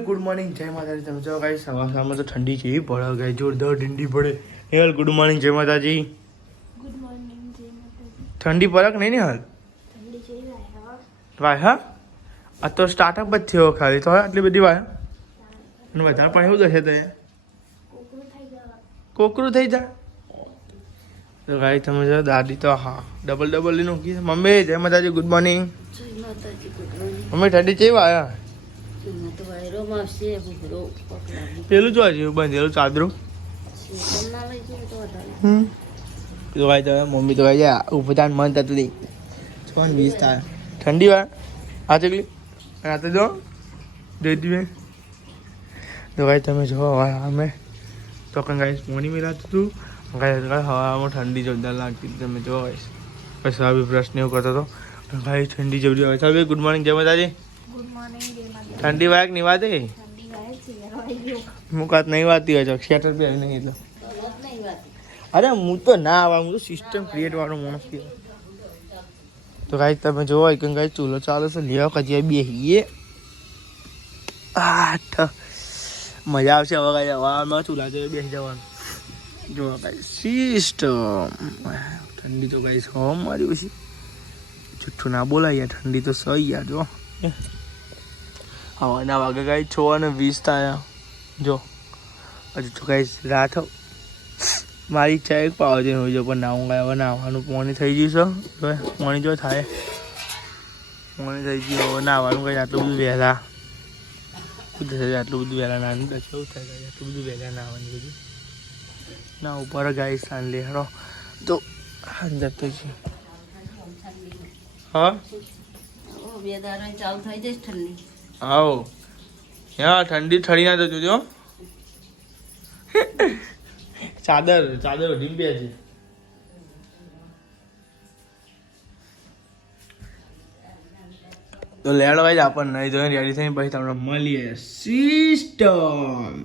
Good morning, જય માતાજી. તમે જો ગાઈસ સવારમાં તો ઠંડી છે પડે ગાઈસ, જોરદાર ઠંડી પડે. હેલ ગુડ મોર્નિંગ, જય માતાજી. ગુડ મોર્નિંગ, જય માતાજી. ઠંડી પડે કે નહીં ને હાલ? ઠંડી છે વાય હા, આ તો સ્ટાર્ટઅપ જ થયો ખાલી, તો આટલી બધી વાય અને વધારે પણ એવું થશે તો કોકરું થઈ જાય. તો ગાઈસ તમે જો દાદી તો હા ડબલ નું કી મમ્મી જય માતાજી, ગુડ મોર્નિંગ. જય માતાજી. Good morning. મમ્મી ઠંડી ચેવી આયા? તો વાયરો મારશે ભૂખરો પકડાવી પેલું જો હજી બંધેલું ચાદરું. ના લઈ જાય તો વધારે તો ભાઈ તો મમ્મી તો ભાઈ ઉભું થાય મન થતું નહીં. કોણ 20 થાય ઠંડી વાર આ ચકલી આ તો જો દેદી તો ભાઈ તમે જો અમે તો કંઈ ગાઈસ મોર્નિંગ મિલાતું હતું ગાઈસ. હવામાં ઠંડી જોરદાર લાગતી તમે જો ગાઈસ. પછી આવી પ્રશ્ન એવું કરતો હતો ભાઈ ઠંડી જેવડી આવે. ચાલ ભાઈ ગુડ મોર્નિંગ, જય માતાજી. ગુડ મોર્નિંગ, જય માતાજી. ઠંડી વાયક નહીં વાતે ઠંડી વાય છે વાય મુકાત નહીં વાતી હોય સ્વેટર પહેરી નહીં એટલે. નહીં વાત અરે હું તો ના આવા, હું તો સિસ્ટમ ક્રિએટ વાળો માણસ કહેવાય. તો ગાઈસ તમે જોવો કે ગાઈસ ચૂલો ચાલે છે, લેવા કજિયા બેહીએ આઠ મજા આવશે હવે ગાઈસ. હવામાં ચૂલા જોઈ બેસી જવાનું. જો ગાઈસ સિસ્ટમ ઠંડી તો ગાઈસ હવા મારી પછી જુઠ્ઠું ના બોલાય યાર, ઠંડી તો સહી યાર. જો હવાના વાગે ગાઈસ 6:20 થયા. જો હજુ તો ગાઈસ રાત મારી ઈચ્છા એક પાવતી હોય છે પણ નાવું ગયા હવે નાવાનું પાણી થઈ ગયું છે. પાણી જો થાય પાણી થઈ ગયું હવે નાવાનું કંઈ આટલું બધું વહેલા આટલું બધું વહેલા નાનું તો કેવું થાય આટલું બધું વહેલા નાવાનું બધું ના ઉપર ગાય સાંજ લેહાડો તો જતો છે. હા બે દાડા ચાલુ થઈ જશે ઠંડી. આવો હા ઠંડી ઠરી ના જતું જો ચાદર વઢીને બે છે. તો લેડ વાઈજ આપણને નહીં જોઈને રેડી થઈને પછી તમને મળીએ સિસ્ટમ.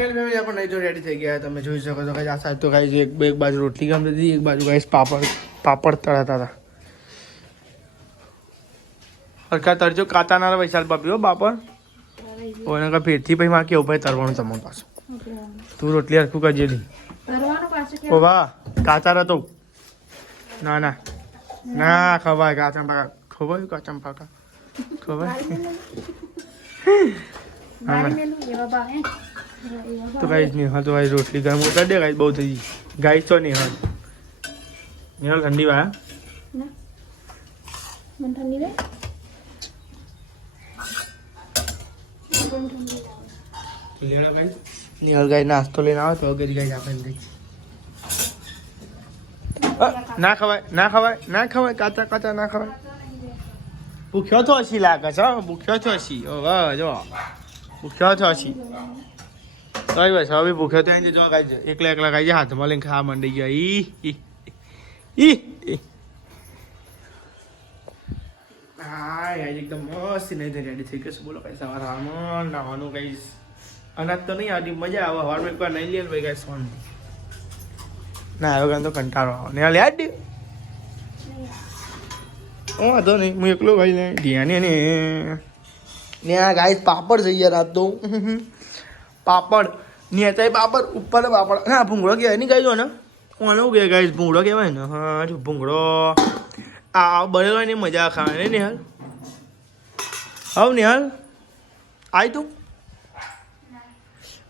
આપણે નહીં જો રેડી થઈ ગયા તમે જોઈ શકો છો કઈ આ સાઈડ તો કઈ એક બાજુ રોટલી કામ હતી, એક બાજુ કઈ પાપડ તળાતા હતા. હરખા તરજો કાતા ના વૈશાલ પાપીઓ પાપડ ઓને કા ફેરથી પછી મારે કેવું ભાઈ તરવાનું તમારું પાછું. તું રોટલી હરખું કરજે નહીં. ઓ વાહ કાચા હતો ના ના ના ખવાય કાચા પાકા ખવાય કાચા પાકા ખવાય. તો ગાઈસ નિહાલ તો ગાઈસ રોટલી ગરમ ઉતાર દે ગાઈસ બહુ થઈ ગઈ ગાઈસ તો નિહાલ ઠંડી વાયા નિહાલ ગાઈ નાસ્તો લઈને આવે તો અગર ગાઈ આપણે ના ખવાય કાચા ના ખવાય. ભૂખ્યો તો હસી લાગે છે, ભૂખ્યો તો હસી જો ભૂખ્યો તો હસી કઈ બસ હવે ભૂખ્યો તો જો ગાઈ એકલા ગાઈ હાથમાં લઈને ખાવા માંડી ગયા. ઈ હા યાર એકદમ મસ્ત નહીં રેડી થઈ ગયો. બોલો કઈ સવાર હાલમાં નાવાનું કઈ અનાજ તો નહીં આવતી મજા આવે હવારમાં એકવાર નહીં લે ભાઈ કઈ સોન ના આવ્યો તો કંટાળો આવે ને યાદ દે વાંધો નહીં હું એકલો ભાઈ ને ધ્યાને ને આ ગાય પાપડ છે યાર આ તો પાપડ નેતા પાપડ ઉપર પાપડ હા ભૂંગળો કહેવાય નહીં ગાય ને કોને શું કહે ગાય ભૂંગળો કહેવાય ને. હા જો ભૂંગળો આ બનેલો ને મજા ખાવાની ને હાલ હવ ને હાલ આય તું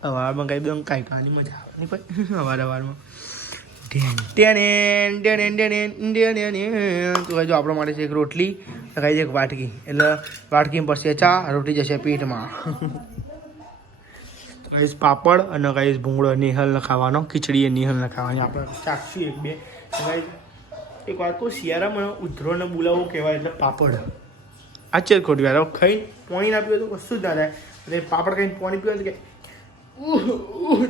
સવારમાં કઈ દઉં કાંઈ ખાવાની મજા આવે નહીં ભાઈ સવારમાં તો જો આપણા માટે છે એક રોટલી ખાઈ છે એક વાટકી એટલે વાટકી પછી ચા રોટી જશે પેટમાં. કહીશ પાપડ અને કહીશ ભૂંગળો નિહલ ખાવાનો ખીચડી નિહલ ખાવાની આપણે ચાખશું એક બે. એક વાત કહું શિયાળામાં ઉધરોને બોલાવો કહેવાય એટલે પાપડ આ છે ખોટી વાર ખાઈ પાણી ના પીવે તો કશું જ ના થાય એટલે પાપડ ખાઈને પાણી પીવે તો કે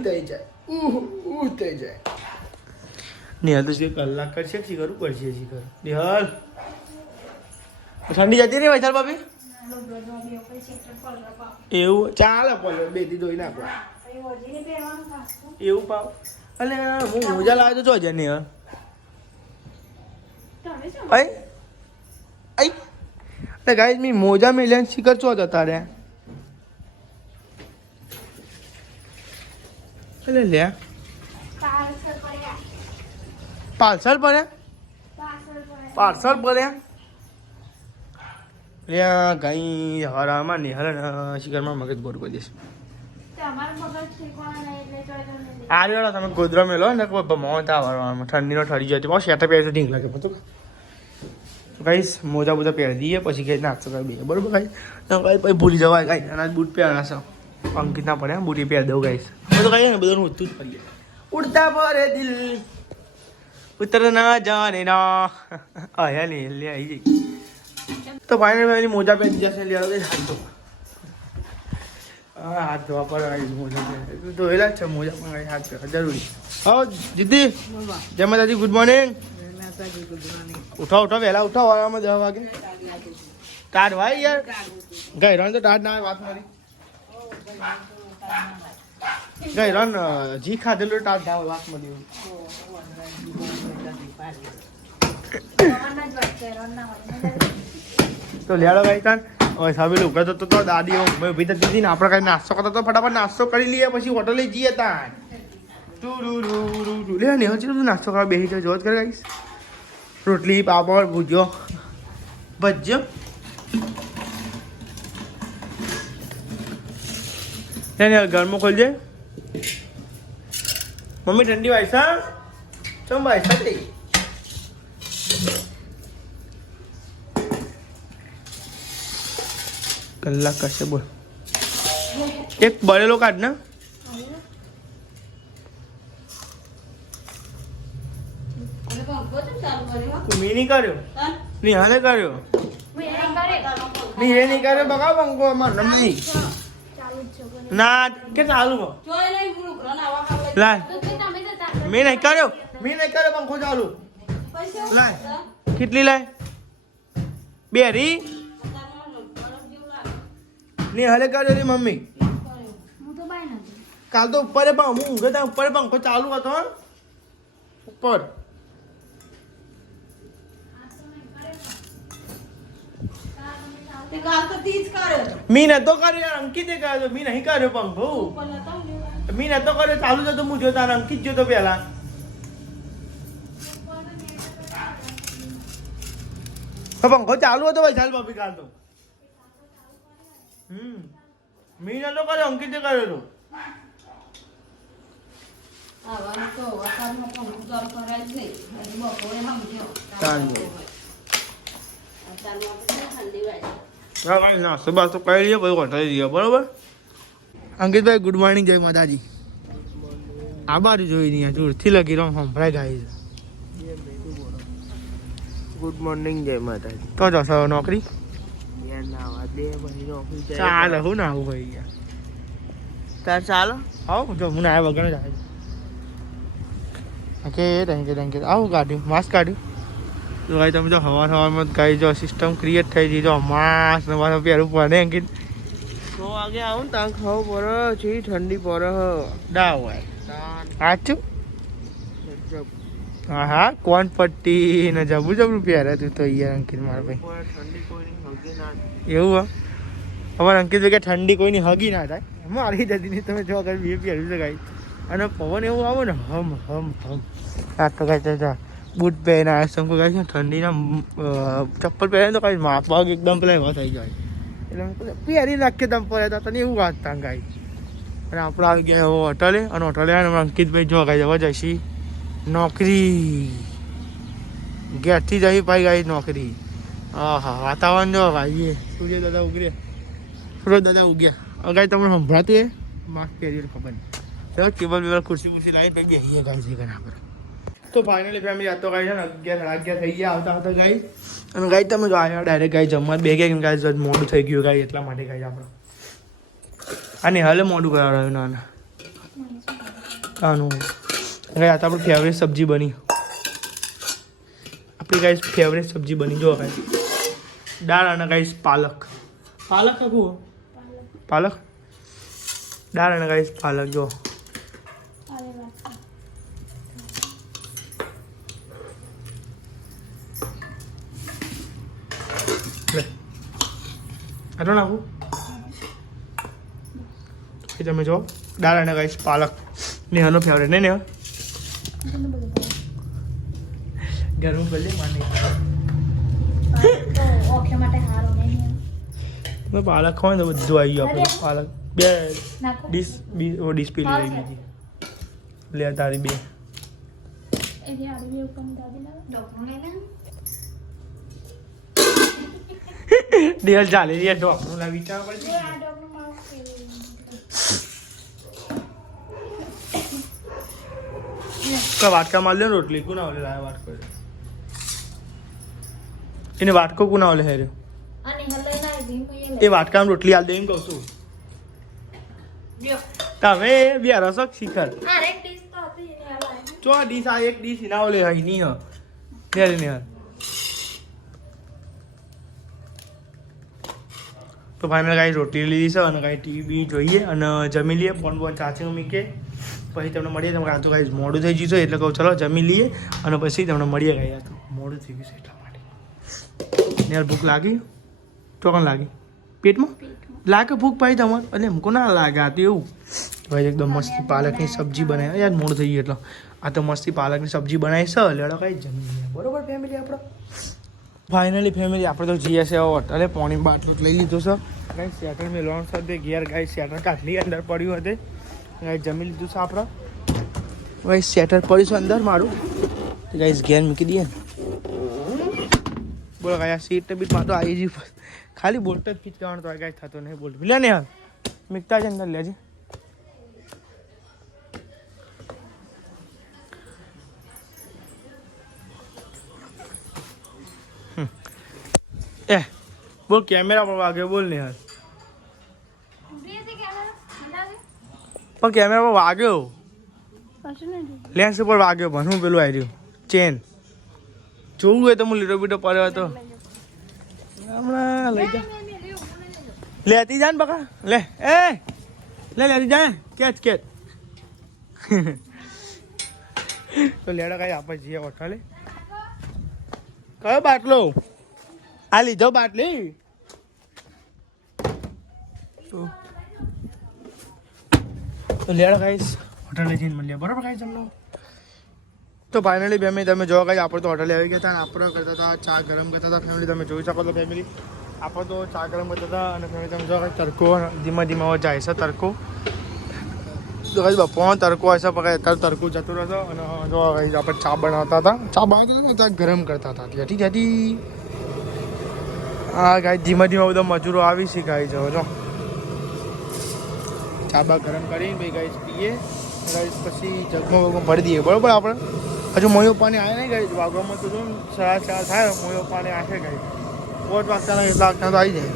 થઈ જાય. નિહાલ તો કલાક કરશે શીખર પડશે શીખર નિહાલ ઠંડી જતી રહી વૈશાલ ભાભી એવું ચાલે પલો બે દી ધોઈ નાખો એવું પાવ અને હું મોજા લાવ્યો તો જો નિહાલ ગાઈસ મી મોજા મેલ્યા શીખર ચો જતા રહ્યા એટલે લે પાર્સલ પડ્યા પાર્સલ પડ્યા પાર્સલ પડ્યા પાર્સલ પડ્યા લે કઈ હરામાં નિહાલ શિખરમાં મગજ બોર કરી દેશે તમારું મગજ ઠીકવાના નહીં એટલે ચોય તમને આ રહ્યો તમે ગોદરા મેલો ને મોં તા વાળવામાં ઠંડીનો ઠરી જતી બહુ શેટા પહેરી ઢીંગ લાગે પતો ગાઈસ મોજા બોજા પહેરી દઈએ પછી કઈ નાસ્તો કરી દઈએ બરોબર ગાઈસ પછી ભૂલી જવાય ગાઈસ અને બૂટ પહેરવાના છે અંકિત ના પડે બૂટી પહેરી દઉં ગાઈસ બધું કહીએ ને બધું ઉઠતું જ પડીએ ઉડતા પડે દિલ ઉતર ના જાને ના આયા ને લે આવી જઈ તો ફાઇનલ મોજા પહેરી જશે લે હાથ ધો હાથ ધોવા પર મોજા ધોયેલા જ છે મોજા પણ હાથ ધોવા જરૂરી હા જીતી જય માતાજી ગુડ મોર્નિંગ ઉઠો ઉઠો વહેલા ઉઠો વાળામાં 10 વાગે ટાઢ ભાઈ યાર ગઈ તો ટાઢ ના વાત મારી ગઈ જી ખાધેલું ટાઢ ના વાત મારી તો લેડો ભાઈ તાન સાબે લોકો તો દાદી ભાઈ દીદી ને આપણે કઈ નાસ્તો કરતો તો ફટાફટ નાસ્તો કરી લઈએ પછી હોટલે જઈએ તાન લે ને હજી બધું નાસ્તો કરવા બેસી તો જોત કરે ગાઈસ રોટલી પાપડ ભૂજો ભજ્યો ને ઘરમાં ખોલજે મમ્મી ઠંડી વાયસા ચમ વાયસા થઈ કલાક કરશે બોલ એક બળેલો કાઢ ને મેં નહીં કર્યો નિહાલે કર્યો નહીં કર્યો બગાવ પંખો અમારો નહીં ના કે ચાલુ લાય મેં નહીં કર્યો પંખો ચાલુ લાય કેટલી લાય બેરી નિહાલે કર્યો રી મમ્મી કાલ તો ઉપર હું ઊંઘે ત્યાં ઉપર પંખો ચાલુ હતો ઉપર મી નતો કર્યો અંકિતે કર્યો મી નહીં કર્યો પંખો મી નતો કર્યો ચાલુ જ હતો હું જોતા અંકિત જોતો પેલા પંખો ચાલુ હતો ભાઈ ચાલ બાપી કાલ તો મી નતો કર્યો અંકિતે કર્યો તો નાસ્તો બાસ્તો કરી લઈએ પછી હોટલે જઈએ બરોબર અંકિતભાઈ ગુડ મોર્નિંગ જય માતાજી આ બાજુ જોઈ નહીં દૂરથી લગી રહ્યો સંભળાય ગાય છે ગુડ મોર્નિંગ જય માતાજી તો જશો નોકરી નોકરી ચાલે હું ના આવું ભાઈ યાર તાર ચાલો આવ જો હું ના વગર જાય ઓકે થેન્ક યુ આવું કાઢ્યું માસ્ક કાઢ્યું તો ભાઈ તમે જો હવામાં ગાઈ જો સિસ્ટમ ક્રિએટ થઈ ગઈ જો માસ્ક ને પાછું પહેરવું પડે અંકિત 6 વાગે આવું ત્યાં ખાવું પડે છે ઠંડી પડે ડા હોય સાચું હા કોણ પટ્ટી ને જબરું પહેરે તું તો યાર અંકિત મારા ભાઈ ઠંડી કોઈની હગી ના એવું હા અમારે અંકિત ભાઈ કે ઠંડી કોઈની હગી ના થાય મારી જતી નહીં તમે જો આગળ બે પહેરવી શકાય અને પવન એવું આવે ને હમ આ તો કાંઈ બૂટ પહેરીને આવ્યા શંકુ કાંઈ ઠંડીના ચપ્પલ પહેરે તો કાંઈ પગ એકદમ પેલા એવા થઈ જાય એટલે પહેરી નાખીએ તમે પડ્યા તને એવું વાંચતા કાંઈ અને આપણે આવી ગયા હવે હોટલે અને હોટલે આવે અંકિતભાઈ જો કાંઈ જવા જઈશી નોકરી ઘેરથી જઈ પાઈ ગાઈ નોકરી હા હા વાતાવરણ જો ભાઈ સૂર્ય દાદા ઉગ્યા ગાય તમને સંભળાતું એ માસ્ક પહેરી ખબર નહીં ચલો ટેબલ બેબલ ખુરશી લાવી ભાઈ બેસીએ ગાય છે ઘણા પર તો ફાઇનલી ફેમિલી આ તો ગાય છે ને 11 થઈ ગયા આવતા ગાય અને ગાય તમે જો આવ્યા ડાયરેક્ટ ગાય જમવા બે ગયા ગાય મોડું થઈ ગયું ગાય એટલા માટે ગાય આપણે અને હાલે મોડું કરાવ્યું નાના આનું ગાય આ તો આપણી ફેવરેટ સબ્જી બની આપણી ગાય ફેવરેટ સબ્જી બની જો ગાય દાળ અને ગાય પાલક આખું પાલક દાળ અને ગાય પાલક જો આટલો નાખું તમે જો દાળ અને ગાઈસ પાલક નેહાનો ફેવરેટ નહીં નેહા ગરમ કરી લે માને ઓકે માટે હારો નહીં પાલક ખાવ ને તો બધું આવી ગયું આપણે પાલક બે ડીશ પી લઈ લીધી લે તારી બે એ જે આડવી ઉપર દાદી ના ડોક્ટર ને ડેલ ચાલે યાર ડોક્ટર ના વિચાર પડશે આ ડોક્ટર મારું તો વાટકા માર લે રોટલી કોના ઓલે લાય વાટકો એને વાટકો કોના ઓલે હેર્યો અને હલઈ ના દી એ વાટકામાં રોટલી આલ દે એમ કહું છું લ્યો તમે બે રસક શિખર આ એક ડીશ તો હતી એને આલા ચો ડીશ આ એક ડીશ ના ઓલે હઈ ની હ ને તો ફાઇનલ ગાઈ રોટલી લીધી છે અને ગાઈ ટીવી જોઈએ અને જમી લઈએ ફોન ચાચી મૂકે પછી તમને મળીએ તમે આ તો ગાઈ મોડું થઈ ગયું છે એટલે કહું ચલો જમી લઈએ અને પછી તમને મળીએ ગાઈ આ તો મોડું થઈ ગયું છે એટલા માટે યાર ભૂખ લાગી ચોકન લાગી પેટમાં લાગે ભૂખ પાઈ તમારે એટલે એમ ના લાગે આ તો એવું ભાઈ એકદમ મસ્તી પાલકની સબ્જી બનાવી યાર મોડું થઈ ગયું એટલે આ તો મસ્તી પાલકની સબ્જી બનાવી છે લેડો કાંઈ જમી લઈએ બરોબર ફેમિલી આપણો ફાઇનલી ફેમિલી આપણે તો જઈએ છે હોટલે પાણી બાટલું લઈ લીધું છે ગાઈ શેટર મેં લોન સાથે ઘેર ગાઈ શેટર કાઢલી અંદર પડ્યું હતું ગાઈ જમી લીધું છે આપણે ગાઈ શેટર પડ્યું છે અંદર મારું ગાઈ ઘેર મૂકી દઈએ ને બોલો ગાઈ આ સીટ બીટમાં તો આવી ગયું ખાલી બોલતો જ પીચ કરવાનું તો ગાઈ થતો નહીં બોલતો લે ને યાર મીકતા જ અંદર લેજે બોલ કેમેરા પર વાગ્યો બોલ ને યાર પણ કેમેરા પર વાગ્યો લેન્સ ઉપર વાગ્યો પણ હું પેલું આવી રહ્યું ચેન જોવું હોય તો હું લીટો બીટો પડ્યો હતો હમણાં લઈ જા લેતી જા ને બકા લે એ લેતી જા કેચ તો લેડા કઈ આપણે જઈએ હોટલે કયો બાટલો આ લીધો બાટલી તો લેડા ગાઈસ હોટલે જઈને મળીએ બરાબર ગાઈસ તમને તો ફાઇનલી ફેમિલી તમે જો ગાઈસ આપણે તો હોટલે આવી ગયા હતા અને આપણે કરતા હતા ચા ગરમ કરતા હતા ફેમિલી તમે જોઈ શકો તો ફેમિલી આપણે તો ચા ગરમ કરતા હતા અને ફેમિલી તમે જો ગાઈસ તડકો ધીમા ધીમા જાય છે તડકો તો ગાઈસ બપોર તડકો હશે પણ અત્યારે તડકો જતો રહેશે અને જો ગાઈસ આપણે ચા બનાવતા હતા ગરમ કરતા હતા જતી હા ગાય ધીમા ધીમા બધા મજૂરો આવી છે ગાય જો ચા બા ગરમ કરીને ભાઈ ગાય પીએ ગાય પછી જગમાં ભરી દઈએ બરાબર આપણે હજુ મોયો પાણી આવે નહીં ગાય વાગવામાં તો જો 4:30 થાય મોયો પાણી આવે ગાય 5 વાગતા એટલા વાગતા તો આવી જાય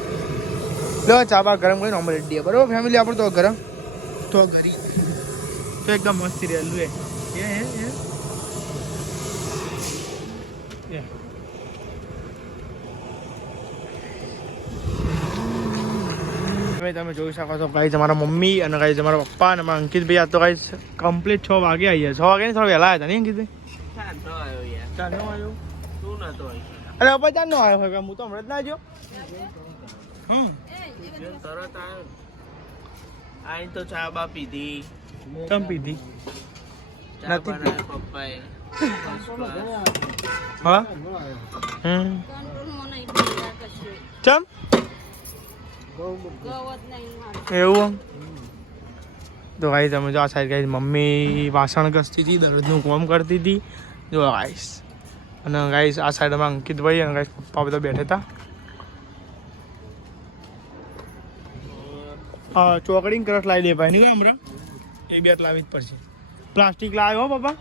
લો ચા બા ગરમ કરીને અમે રેડી દઈએ બરાબર ફેમિલી આપણે તો ગરમ તો ઘરી તો એકદમ મસ્તી રહેલું તમે જોઈ શકો છો ગાઈસ અમારા મમ્મી અને ગાઈસ અમારા પપ્પા અને અમારા અંકિતભાઈ આ તો ગાઈસ કમ્પ્લીટ 6 વાગે આવ્યા 6 વાગે ને થોડા વહેલા આવ્યા હતા નહીં અંકિતભાઈ ચારનો આવ્યો તું નતો આવ્યો અરે પપ્પા ચારનો આવ્યો હોય હું તો હમણાં જ ના આવ્યો તરત આઈ તો ચા બા પીધી કેમ પીધી નથી પપ્પાએ હા ચમ એવું તો ગાઈસ તમે જો આ સાઈડ ગાઈસ મમ્મી વાસણ ઘસતી હતી દરરોજનું કામ કરતી હતી જો ગાઈસ અને ગાઈસ આ સાઈડમાં અંકિતભાઈ અને ગાઈસ પપ્પા બધા બેઠા હતા ચોકડીને ક્રશ લાવી દે ભાઈ નહીં હમણાં એ બે લાવી જ પડશે પ્લાસ્ટિક લાવ્યો હો પપ્પા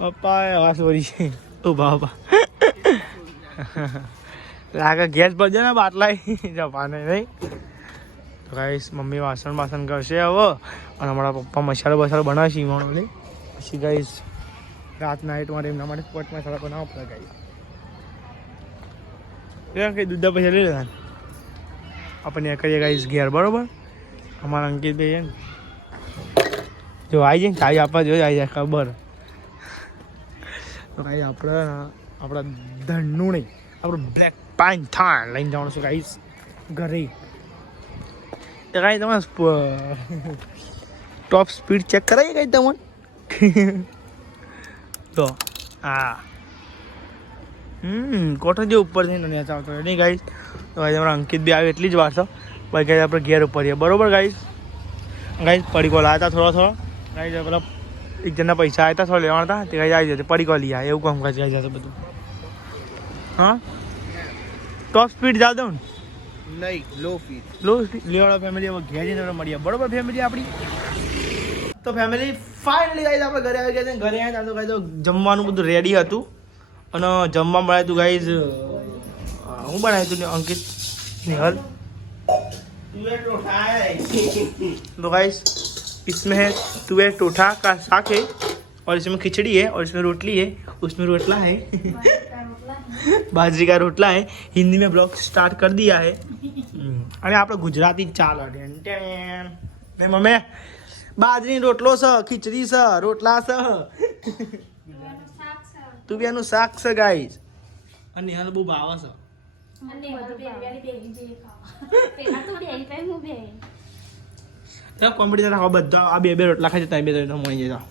પપ્પાએ વાત વળી છે ઉભા લાગે ગેસ ભરજે ને બાટલા જવાને નહીં તો ગાઈસ મમ્મી વાસણ કરશે હવે અને અમારા પપ્પા મસાલો બનાવશે ઈમાણો પછી ગાઈસ રાત નાઇટ માટે એમના માટે પોટ મસાલા બનાવવા પડે ગાઈસ કંઈ દૂધ પૈસા લઈ લેતા આપણે કરીએ ગાઈસ ઘેર બરોબર અમારા અંકિતભાઈ ને જો આવી જાય ને ચાવી આપવા જોઈએ આવી જાય ખબર તો ગાઈસ આપણા ધનનું નહીં આપણું બ્લેક પાઇન થાર લઈને જવાનું છું ગાઈસ ઘરે કાંઈ તમારે ટોપ સ્પીડ ચેક કરાવીએ કાંઈ તમને તો હા કોઠો જે ઉપર થઈને નહીં આવતો નહીં ગાઈસ. તો ગાઈસ અમારા અંકિત બી આવે એટલી જ વાર છે. ભાઈ ગાઈસ આપણે ઘેર ઉપર છીએ બરોબર ગાઈસ. ગાઈસ પડીકો લાવ્યા હતા થોડો ગાઈસ પેલા એક જણના પૈસા આવ્યા હતા થોડા લેવાના હતા તે ગાઈસ આવી જશે પડીકો લઈ આવ્યા એવું કામ કાજ ગાઈસ જશે બધું. હા ટોપ સ્પીડ જાવ દઉં ને નહીં લો ફીટ લો લેવાળા ફેમિલી હવે ઘેર જઈને મળીએ બરોબર ફેમિલી આપણી. તો ફેમિલી ફાઇનલી ગાઈસ આપણે ઘરે આવી ગયા છે. ઘરે આવ્યા તો ગાઈસ તો જમવાનું બધું રેડી હતું અને જમવા મળ્યું હતું ગાઈસ. હું બનાવ્યું હતું અંકિત निहल तो गाइस इसमें है तुअर टोठा का साग है और इसमें खिचड़ी है और इसमें रोटली है उसमें रोटला है बाजरी का रोटला है. हिंदी में ब्लॉग स्टार्ट कर दिया है अरे आप गुजराती चाल ने मम्मी बाजरी रोटलो स खिचड़ी स रोटला स તુવેરનું શાક છે ગાઈસ અને નિહાલ બહુ ભાવે છે. કોમ્પિટિશન રાખો બધા આ બે બે રોટલા ખાઈ જતા બે ત્રણ મળી જતા.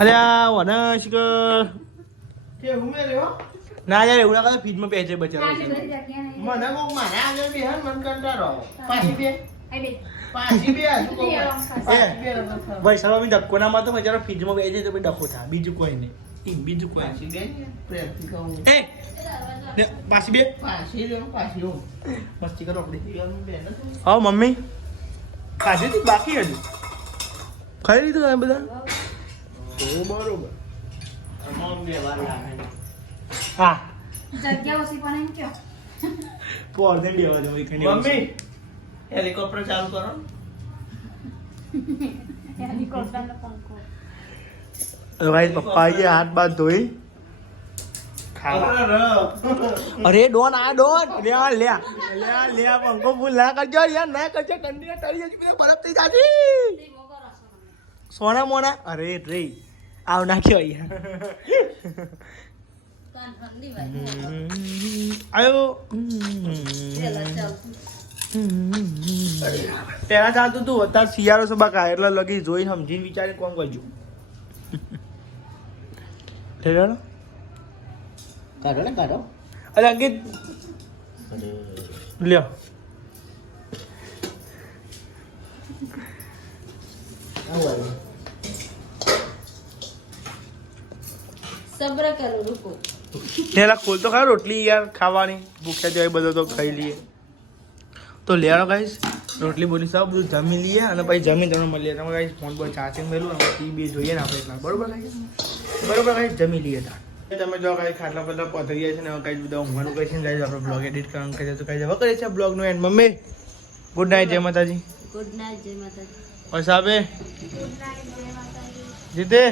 અરે આ વનશ કે હુમે રહ્યો ના યાર એવું ના કરે ફ્રીજમાં પેચે બચારો મને કોક મારા આગળ બે હન મન કંટાળો પાછી બે પાછી બે હજુ કોક ભાઈ સવા બી ધક્કો ના મારતો બચારો ફ્રીજમાં બેસે તો ડખો થાય બીજું કોઈ નહીં બીજું કોઈ પાછી બે પ્રેમથી કહું એ ને પાછી બે પાછી બે પાછી હું મસ્તી કરો આપણી. બે ન હા મમ્મી પાછી થી બાકી હજુ ખાઈ લીધું તમે બધા બરોબર મમ બે વાર લાગે હા જગ્યા ઓછી પણ એમ કયો પોર દે દેવા દો ખાઈ મમ્મી હેલિકોપ્ટર ચાલુ કરો હેલિકોપ્ટરનો પંખો તો ગાઈસ પપ્પા ये हाथ बात धोई अरे डोन आ डोन ले आ ले आ ले आ ले आ पंखो फूल ना करजो यार ना करजो ठंडी टरी जकी में बर्फ થઈ જાતી સોના મોના અરે રે આવ નાખ્યો યાર આયો પેલા ચાલતું તું અત્યારે શિયાળો છે બાકા એટલે લગી જોઈ સમજીને વિચારીને કોમ કરજો. ઠેરાનો કાઢો ને કાઢો અરે અંકિત લ્યો સબ્ર કરો રૂકો પેલા ખોલ તો ખરા રોટલી યાર ખાવાની ભૂખ્યા જાય બધો તો ખાઈ લઈએ તો લેવાનો ગાઈસ રોટલી બોલી સાવ બધું જમી લઈએ અને પછી જમીન તમને મળીએ. તમે ગાઈસ ફોન પર ચાર્જિંગ મેલું અને પછી બે જોઈએ ને આપણે એટલા બરોબર ગાઈસ જમી લઈએ તા તમે જો ગાઈસ ખાટલા બધા પથરી જાય છે ને ગાઈસ બધા ઊંઘવાનું કહે છે ને ગાઈસ આપણે બ્લોગ એડિટ કરવાનું કહે છે તો ગાઈસ હવે કરીએ છીએ બ્લોગનું એન્ડ. મમ્મી ગુડ નાઇટ જય માતાજી. ગુડ નાઇટ જય માતાજી. और साहबे ગુડ નાઇટ જય માતાજી. जीते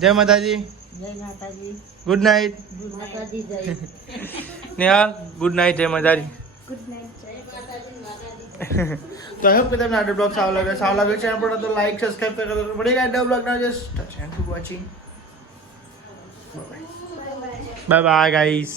जय माताजी જય માતાજી. गुड नाइट ગુડ માતાજી જય नेहा गुड नाइट जय माताजी. ગુડ નાઇટ જય માતાજી માતાજી. तो आई होप कि તમને આ બ્લોગ સારો લાગે ચેનલ પર તો લાઈક સબસ્ક્રાઇબ કરો પड़ेगा આ બ્લોગ ના just thank you for watching bye bye guys.